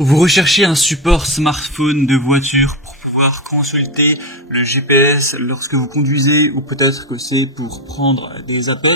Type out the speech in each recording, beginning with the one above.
Vous recherchez un support smartphone de voiture pour pouvoir consulter le GPS lorsque vous conduisez, ou peut-être que c'est pour prendre des appels.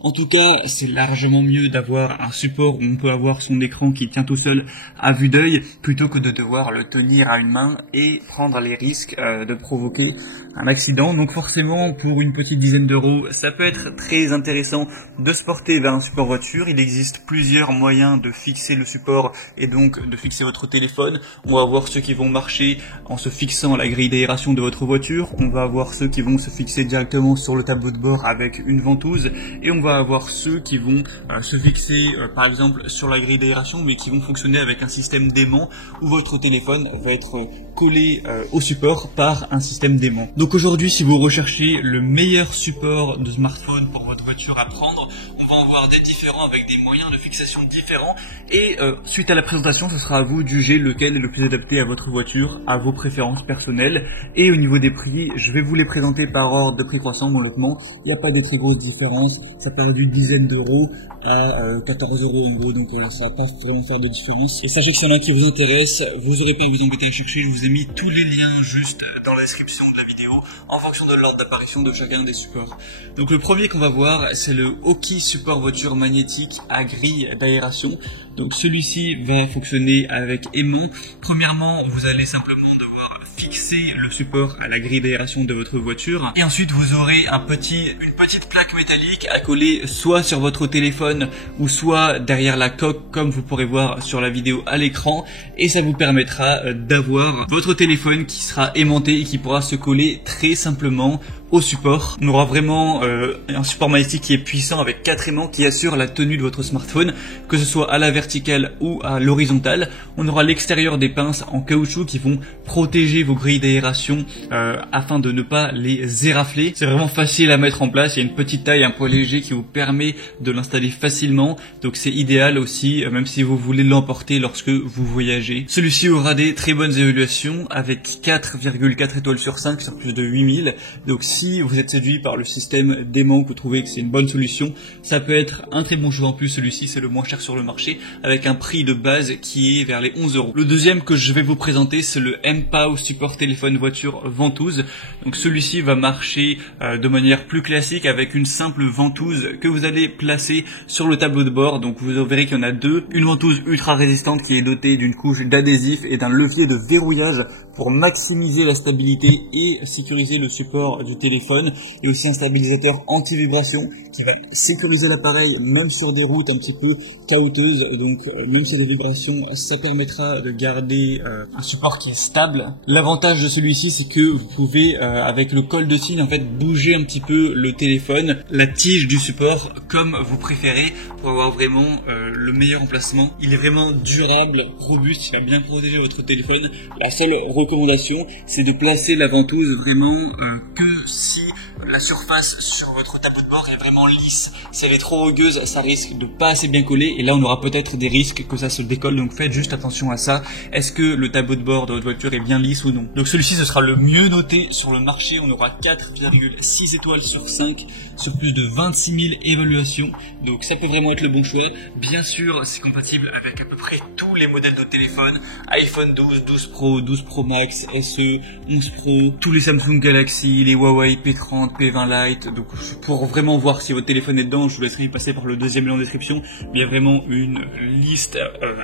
En tout cas, c'est largement mieux d'avoir un support où on peut avoir son écran qui tient tout seul à vue d'œil, plutôt que de devoir le tenir à une main et prendre les risques de provoquer un accident. Donc forcément, pour une petite dizaine d'euros, ça peut être très intéressant de se porter vers un support voiture. Il existe plusieurs moyens de fixer le support et donc de fixer votre téléphone. On va voir ceux qui vont marcher en se fixant à la grille d'aération de votre voiture. On va avoir ceux qui vont se fixer directement sur le tableau de bord avec une ventouse. Et on va avoir ceux qui vont se fixer par exemple sur la grille d'aération, mais qui vont fonctionner avec un système d'aimant où votre téléphone va être collé au support par un système d'aimant. Donc aujourd'hui, si vous recherchez le meilleur support de smartphone pour votre voiture à prendre, on va en voir des différents avec des moyens de fixation différents, et suite à la présentation, ce sera à vous de juger lequel est le plus adapté à votre voiture, à vos préférences personnelles. Et au niveau des prix, je vais vous les présenter par ordre de prix croissant. Honnêtement, il n'y a pas de très grosse différence, ça part d'une dizaine d'euros à 14 euros en gros, donc ça va pas vraiment faire de différence. Et sachez que s'il y en a qui vous intéresse, vous n'aurez pas à vous embêter à chercher, je vous ai mis tous les liens juste dans la description de la vidéo en fonction de l'ordre d'apparition de chacun des supports. Donc le premier qu'on va voir, c'est le Oki support voiture magnétique à grille d'aération. Donc celui-ci va fonctionner avec aimant. Premièrement, vous allez simplement devoir fixer le support à la grille d'aération de votre voiture, et ensuite vous aurez une petite plaque métallique à coller soit sur votre téléphone ou soit derrière la coque, comme vous pourrez voir sur la vidéo à l'écran, et ça vous permettra d'avoir votre téléphone qui sera aimanté et qui pourra se coller très simplement au support. On aura vraiment un support magnétique qui est puissant avec 4 aimants qui assurent la tenue de votre smartphone, que ce soit à la verticale ou à l'horizontale. On aura l'extérieur des pinces en caoutchouc qui vont protéger vos grilles d'aération afin de ne pas les érafler. C'est vraiment facile à mettre en place, il y a une petite taille, un poids léger qui vous permet de l'installer facilement, donc c'est idéal aussi même si vous voulez l'emporter lorsque vous voyagez. Celui-ci aura des très bonnes évaluations avec 4,4 étoiles sur 5 sur plus de 8000, donc si vous êtes séduit par le système d'aimant, que vous trouvez que c'est une bonne solution, ça peut être un très bon choix. En plus, celui-ci c'est le moins cher sur le marché avec un prix de base qui est vers les 11 euros. Le deuxième que je vais vous présenter, c'est le mPOW support téléphone voiture ventouse. Donc celui-ci va marcher de manière plus classique avec une simple ventouse que vous allez placer sur le tableau de bord. Donc vous verrez qu'il y en a deux. Une ventouse ultra résistante qui est dotée d'une couche d'adhésif et d'un levier de verrouillage pour maximiser la stabilité et sécuriser le support du téléphone, et aussi un stabilisateur anti-vibration qui va sécuriser l'appareil même sur des routes un petit peu caouteuses. Donc même s'il y a des vibrations, ça permettra de garder un support qui est stable. L'avantage de celui-ci, c'est que vous pouvez avec le col de cygne en fait bouger un petit peu le téléphone, la tige du support comme vous préférez, pour avoir vraiment le meilleur emplacement. Il est vraiment durable, robuste, il va bien protéger votre téléphone. La seule recommandation, c'est de placer la ventouse vraiment que si la surface sur votre tableau de bord est vraiment lisse. Si elle est trop rugueuse, ça risque de pas assez bien coller, et là on aura peut-être des risques que ça se décolle, donc faites juste attention à ça. Est-ce que le tableau de bord de votre voiture est bien lisse ou non? Donc celui-ci, ce sera le mieux noté sur le marché. On aura 4,6 étoiles sur 5 sur plus de 26 000 évaluations, donc ça peut vraiment être le bon choix. Bien sûr, c'est compatible avec à peu près tous les modèles de téléphone: iPhone 12, 12 Pro, 12 Pro Max, SE, 11 Pro, tous les Samsung Galaxy, les Huawei P30, P20 Lite. Donc pour vraiment voir si votre téléphone est dedans, je vous laisserai passer par le deuxième lien en description. Il y a vraiment une liste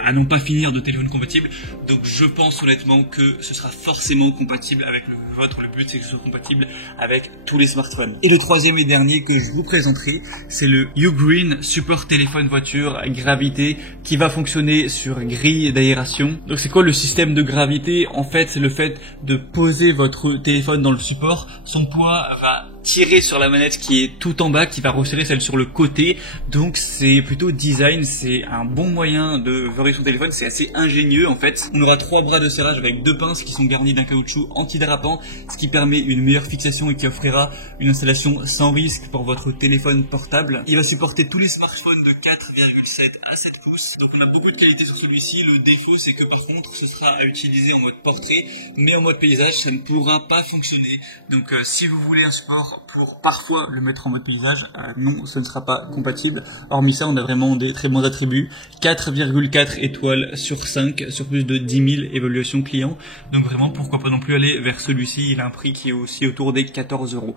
à non pas finir de téléphones compatibles, donc je pense honnêtement que ce sera forcément compatible avec le vôtre. Le but, c'est que ce soit compatible avec tous les smartphones. Et le troisième et dernier que je vous présenterai, c'est le Ugreen support téléphone voiture gravité qui va fonctionner sur grille d'aération. Donc c'est quoi le système de gravité? En fait, c'est le fait de poser votre téléphone dans le support. Son poids va tirer sur la manette qui est tout en bas, qui va resserrer celle sur le côté. Donc c'est plutôt design, c'est un bon moyen de verrouiller son téléphone, c'est assez ingénieux en fait. On aura 3 bras de serrage avec 2 pinces qui sont garnis d'un caoutchouc antidérapant, ce qui permet une meilleure fixation et qui offrira une installation sans risque pour votre téléphone portable. Il va supporter tous les smartphones de 4,7 à 7 pouces Donc on a beaucoup de qualité sur celui-ci. Le défaut, c'est que par contre, ce sera à utiliser en mode portrait, mais en mode paysage, ça ne pourra pas fonctionner. Donc si vous voulez un support pour parfois le mettre en mode paysage, non, ce ne sera pas compatible. Hormis ça, on a vraiment des très bons attributs. 4,4 étoiles sur 5, sur plus de 10 000 évaluations clients. Donc vraiment, pourquoi pas non plus aller vers celui-ci. Il a un prix qui est aussi autour des 14 €.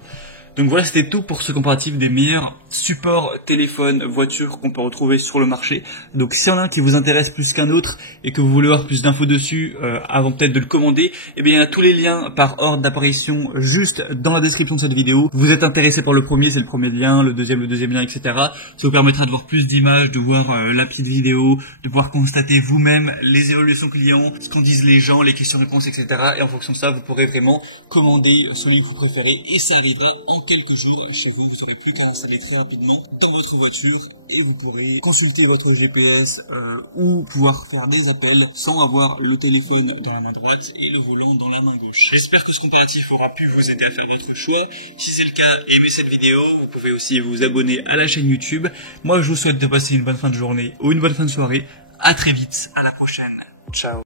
Donc voilà, c'était tout pour ce comparatif des meilleurs supports téléphone, voiture qu'on peut retrouver sur le marché. Donc s'il y en a un qui vous intéresse plus qu'un autre et que vous voulez avoir plus d'infos dessus avant peut-être de le commander, eh bien il y a tous les liens par ordre d'apparition juste dans la description de cette vidéo. Vous êtes intéressé par le premier, c'est le premier lien, le deuxième lien, etc. Ça vous permettra de voir plus d'images, de voir la petite vidéo, de pouvoir constater vous-même les évaluations clients, ce qu'en disent les gens, les questions-réponses, etc. Et en fonction de ça, vous pourrez vraiment commander celui que vous préférez et ça arrivera en quelques jours chez vous. Vous n'aurez plus qu'à installer très rapidement dans votre voiture et vous pourrez consulter votre GPS ou pouvoir faire des appels sans avoir le téléphone dans la main droite et le volant dans la main gauche. J'espère que ce comparatif aura pu vous aider à faire votre choix. Si c'est le cas, aimez cette vidéo. Vous pouvez aussi vous abonner à la chaîne YouTube. Moi, je vous souhaite de passer une bonne fin de journée ou une bonne fin de soirée. À très vite, à la prochaine. Ciao.